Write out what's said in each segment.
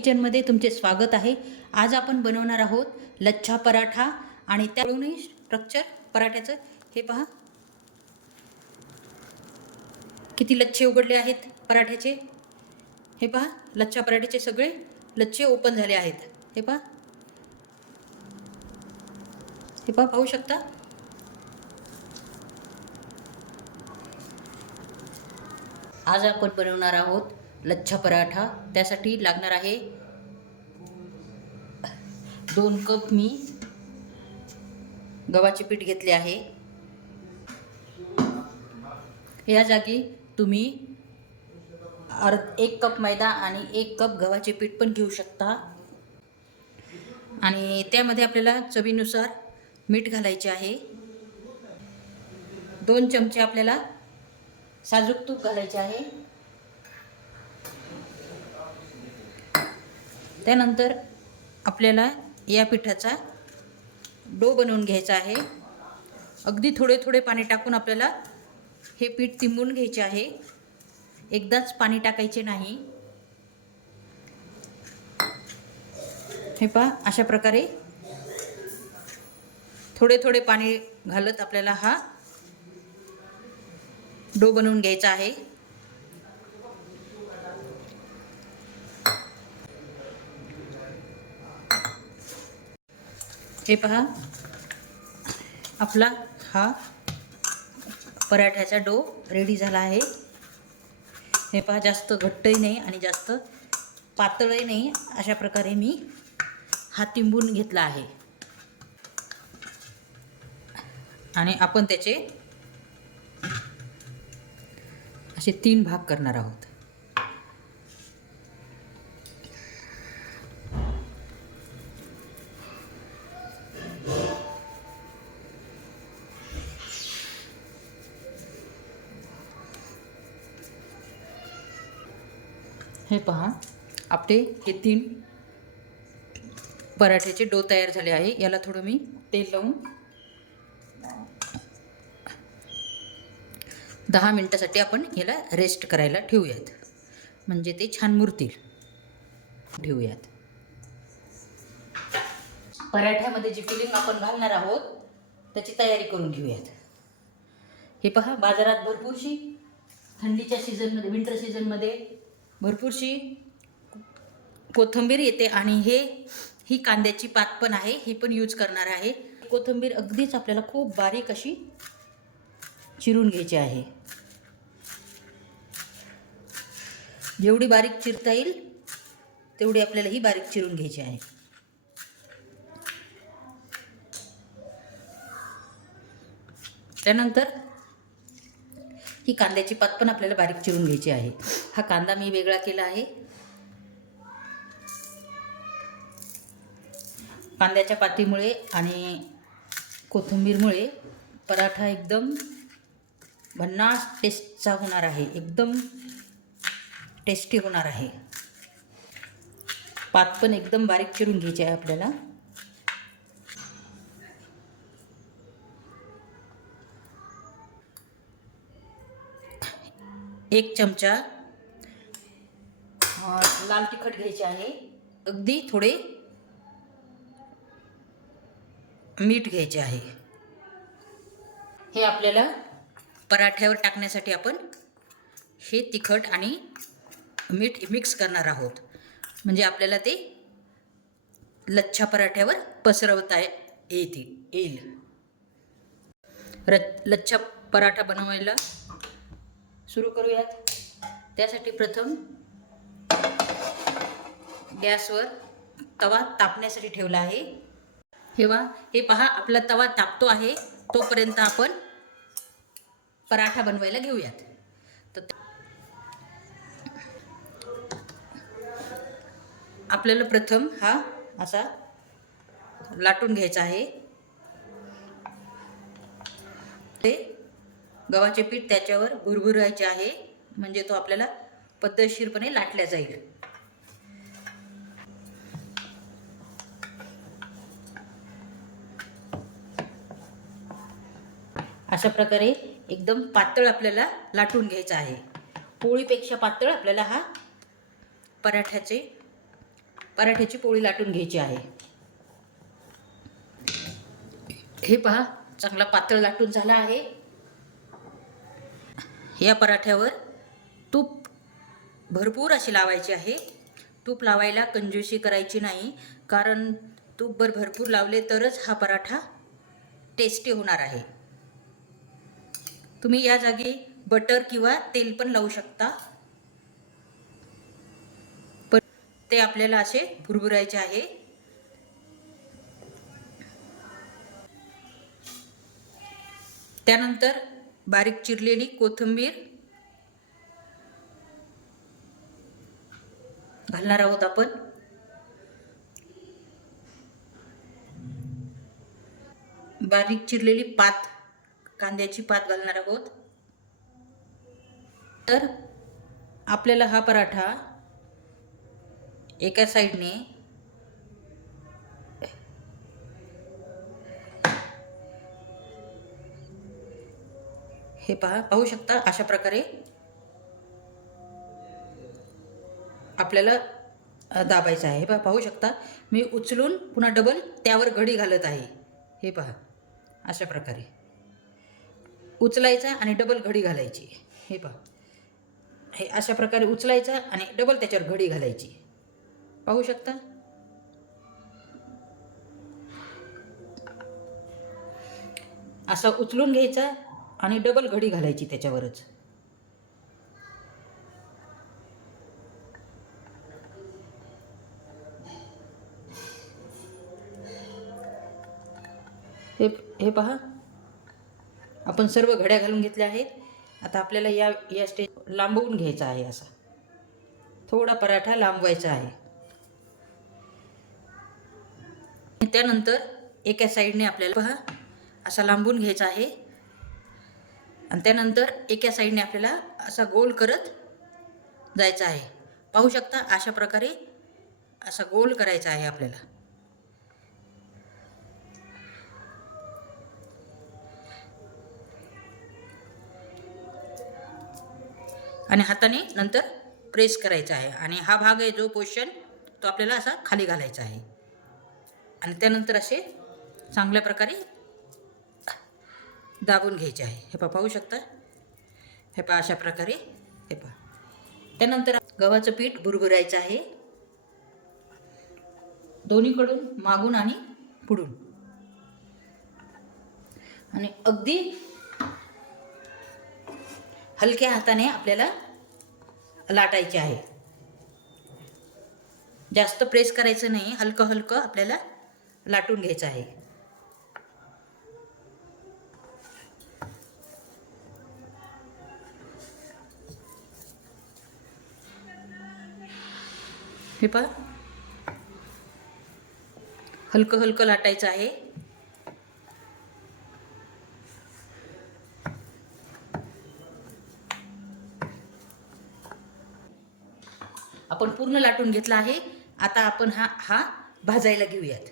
किचनमध्ये तुमचे स्वागत आहे. आज आपण बनवणार आहोत लच्छा पराठा आणि त्यावरूनही स्ट्रक्चर पराठ्याचं. हे पहा. किती लच्छे उघडले आहेत पराठ्याचे. हे पहा लच्छा पराठ्याचे सगळे लच्छे ओपन झाले आहेत. हे पहा. हे पहा पाहू शकता. आज आपण बनवणार आहोत लच्छा पराठा. त्यासाठी लागणार आहे दोन कप मी गव्हाचे पीठ घेतले आहे. या जागी तुम्ही अर्ध एक कप मैदा आणि एक कप गव्हाचे पीठ पण घेऊ शकता. आणि त्यामध्ये आपल्याला चवीनुसार मीठ घालायचे आहे. दोन चमचे आपल्याला साजूक तूप घालायचे आहे. त्यानंतर आपल्याला या पिठाचा डो बनवून घ्यायचा आहे. अगदी थोडे थोडे पाणी टाकून आपल्याला हे पीठ तिंबून घ्यायचे आहे. एकदाच पाणी टाकायचे नाही. हे पहा अशा प्रकारे थोडे थोडे पाणी घालत आपल्याला हा डो बनवून घ्यायचा आहे. हे पहा. आपला हा पराठ्याचा डो रेडी झाला आहे. हे पहा जास्त घट्टही नाही आणि जास्त पातळही नाही. अशा प्रकारे मी हा तिंबून घेतला आहे. आणि आपण त्याचे असे तीन भाग करणार आहोत. पहा. आपले हे तीन पराठ्याचे डो तयार झाले आहे. याला थोडं मी तेल लावून दहा मिनटासाठी आपण याला रेस्ट करायला ठेवूयात. म्हणजे ते छान मुरतील. ठेवूयात. पराठ्यामध्ये जी फिलिंग आपण घालणार आहोत त्याची तयारी करून घेऊयात. हे पहा बाजारात भरपूरशी थंडीच्या सीझनमध्ये विंटर सीझनमध्ये भरपूरशी कोथिंबीर येते आणि हे ही कांद्याची पात पण आहे ही पण यूज करणार आहे. कोथिंबीर अगदीच आपल्याला खूप बारीक अशी चिरून घ्यायची आहे. जेवढी बारीक चिरता येईल तेवढी आपल्याला ही बारीक चिरून घ्यायची आहे. त्यानंतर ही कांद्याची पात पण आपल्याला बारीक चिरून घ्यायची आहे. हा कांदा मी वेगळा केला आहे. कांद्याच्या पातीमुळे आणि कोथिंबीरमुळे पराठा एकदम भन्नाट टेस्टचा होणार आहे. एकदम टेस्टी होणार आहे. पात पण एकदम बारीक चिरून घ्यायची आहे आपल्याला. एक चमचा लाल तिखट घ्यायचे आहे अगदी थोडे मीठ घ्यायचे आहे. हे आपल्याला पराठ्यावर टाकण्यासाठी आपण हे तिखट आणि मीठ मिक्स करणार आहोत. म्हणजे आपल्याला ते लच्छा पराठ्यावर पसरवता येतील येईल. र लच्छा पराठा बनवायला सुरू करूयात. त्यासाठी प्रथम गॅसवर तवा तापण्यासाठी ठेवला आहे. हेवा हे पहा आपला तवा तापतो आहे. तोपर्यंत आपण पराठा बनवायला घेऊयात. तर आपल्याला प्रथम हा असा लाटून घ्यायचा आहे. ते गव्हाचे पीठ त्याच्यावर भुरभुरायचे आहे. म्हणजे तो आपल्याला पद्धतशीरपणे लाटल्या जाईल. अशा प्रकारे एकदम पातळ आपल्याला लाटून घ्यायचा आहे. पोळीपेक्षा पातळ आपल्याला हा पराठ्याचे पराठ्याची पोळी लाटून घ्यायची आहे. हे पहा चांगला पातळ लाटून झाला आहे. या पराठ्यावर तूप भरपूर अशी लावायची आहे. तूप लावायला कंजूशी करायची नाही कारण तूपभर भरपूर लावले तरच हा पराठा टेस्टी होणार आहे. तुम्ही या जागी बटर किंवा तेल पण लावू शकता. पण ते आपल्याला असे भुरभुरायचे आहे. त्यानंतर बारीक चिरलेली कोथिंबीर घालणार आहोत आपण. बारीक चिरलेली पात कांद्याची पात घालणार आहोत. तर आपल्याला हा पराठा एका साईडने हे पहा पाहू शकता अशा प्रकारे आपल्याला दाबायचं आहे. हे पहा पाहू शकता. मी उचलून पुन्हा डबल त्यावर घडी घालत आहे. हे पहा अशा प्रकारे. उचलायचा आणि डबल घडी घालायची. हे पहा. हे अशा प्रकारे उचलायचा आणि डबल त्याच्यावर घडी घालायची. पाहू शकता? असा उचलून घ्यायचा आणि डबल घडी घालायची त्याच्यावरच. हे हे पहा. आपण सर्व घड्या घालून घेतल्या आहेत. आता आपल्याला या या स्टेज लांबवून घ्यायचा आहे असा. थोडा पराठा लांबवायचा आहे. त्यानंतर एका साईडने आपल्याला पहा असा लांबून घ्यायचा आहे. आणि त्यानंतर एका साईडने आपल्याला असा गोल करत जायचा आहे. पाहू शकता अशा प्रकारे असा गोल करायचा आहे आपल्याला. आणि हाताने नंतर प्रेस करायचा आहे. आणि हा भाग आहे जो पोर्शन तो आपल्याला असा खाली घालायचा आहे. आणि त्यानंतर असे चांगल्या प्रकारे दाबून घ्यायचे आहे. हे पहा पाहू शकता? हे पहा अशा प्रकारे. हे पहा. त्यानंतर गव्हाचं पीठ भुरभुरायचं आहे. दोन्हीकडून मागून आणि पुढून. आणि अगदी हलक्या हाताने आपल्याला लाटायचे आहे. जास्त प्रेस करायचं नाही हलकं हलकं आपल्याला लाटून घ्यायचं आहे. हे पहा. हलकं हलकं लाटायचं आहे आपण पूर्ण लाटून घेतला आहे. आता आपण हा हा भाजायला घेऊयात.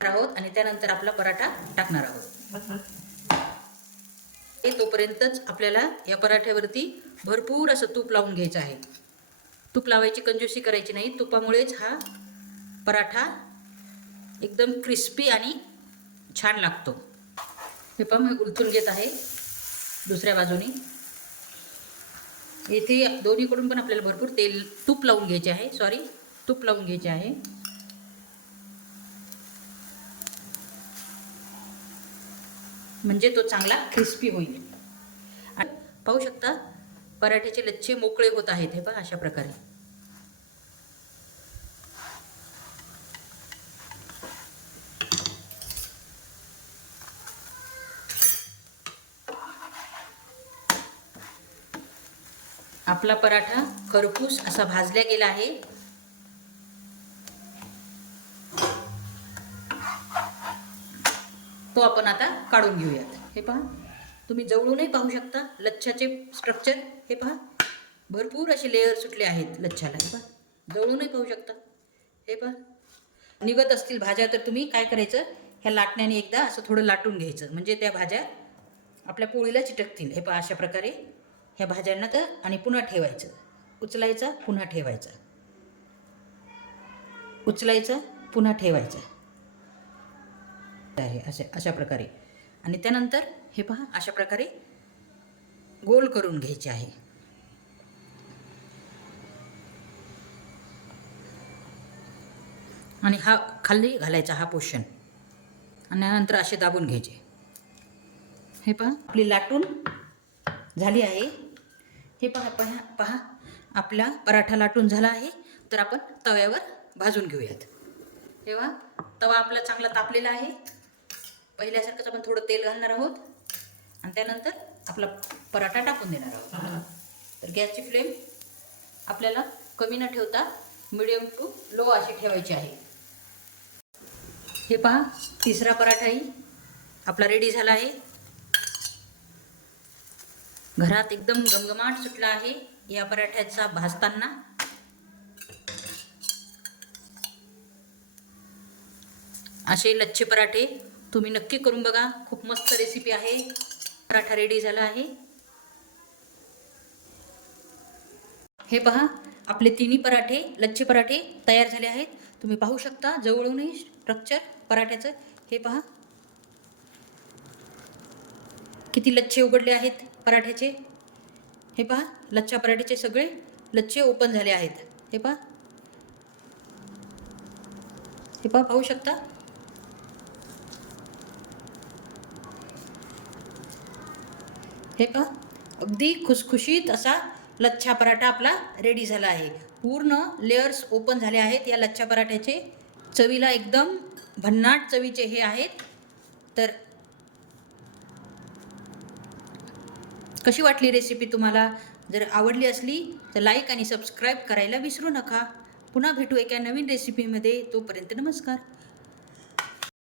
आहोत आणि त्यानंतर आपला पराठा टाकणार आहोत. ते तोपर्यंतच आपल्याला या पराठ्यावरती भरपूर असं तूप लावून घ्यायचं आहे. तूप लावायची कंजूसी करायची नाही. तुपामुळेच हा पराठा एकदम क्रिस्पी आणि छान लागतो. हे पण मी उलथून घेत आहे दुसऱ्या बाजूने. येथे दोन्हीकडून पण आपल्याला भरपूर तेल तूप लावून घ्यायचे आहे. सॉरी तूप लावून घ्यायचे आहे. म्हणजे तो चांगला क्रिस्पी होईल. आणि पाहू शकता पराठ्याचे लच्छे मोकळे होत आहेत. हे पण अशा प्रकारे. आपला पराठा खरपूस असा भाजला गेला आहे. तो आपण आता काढून घेऊयात. हे पहा. तुम्ही जवळूनही पाहू शकता लच्छाचे स्ट्रक्चर हे पहा. भरपूर असे लेअर सुटले आहेत लच्छाला हे पहा. जवळूनही पाहू शकता. हे पहा. निघत असतील भाज्या तर तुम्ही काय करायचं? ह्या लाटण्याने एकदा असं थोडं लाटून घ्यायचं. म्हणजे त्या भाज्या आपल्या पोळीला चिटकतील. हे पहा अशा प्रकारे. ह्या भाज्यांना तर आणि पुन्हा ठेवायचं. उचलायचा पुन्हा ठेवायचा. उचलायचं पुन्हा ठेवायचं. आहे असे अशा प्रकारे. आणि त्यानंतर हे पहा अशा प्रकारे गोल करून घ्यायचे आहे. आणि हा खाली घालायचा हा पोषण. आणि नंतर असे दाबून घ्यायचे. हे पहा आपली लाटून झाली आहे. हे पहा पहा पहा. आपला पराठा लाटून झाला आहे. तर आपण तव्यावर भाजून घेऊयात. तेव्हा तवा आपला चांगला तापलेला आहे. पहिल्यासारखंच आपण थोडं तेल घालणार आहोत. आणि त्यानंतर आपला पराठा टाकून देणार आहोत. तर गॅसची फ्लेम आपल्याला कमी न ठेवता मिडियम टू लो अशी ठेवायची आहे. हे पहा तिसरा पराठाही आपला रेडी झाला आहे. घरात एकदम गमगमाट सुटला आहे. या पराठ्याचा भाजताना. असे लच्छे पराठे तुम्ही नक्की करून बघा. खूप मस्त रेसिपी आहे. पराठा रेडी झाला आहे. हे पहा आपले तिन्ही पराठे लच्छे पराठे तयार झाले आहेत. तुम्ही पाहू शकता जवळूनही स्ट्रक्चर पराठ्याचं. हे पहा. किती लच्छे उघडले आहेत. पराठ्याचे? हे पहा लच्छा पराठ्याचे सगळे लच्छे ओपन झाले आहेत. हे पहा. हे पहा पाहू शकता? हे पहा अगदी खुसखुशीत असा लच्छा पराठा आपला रेडी झाला आहे. पूर्ण लेअर्स ओपन झाले आहेत या लच्छा पराठ्याचे. चवीला एकदम भन्नाट चवीचे हे आहेत. तर कशी वाटली रेसिपी तुम्हाला? जर आवडली असली तर लाईक आणि सबस्क्राईब करायला विसरू नका. पुन्हा भेटू एका नवीन रेसिपीमध्ये तोपर्यंत नमस्कार.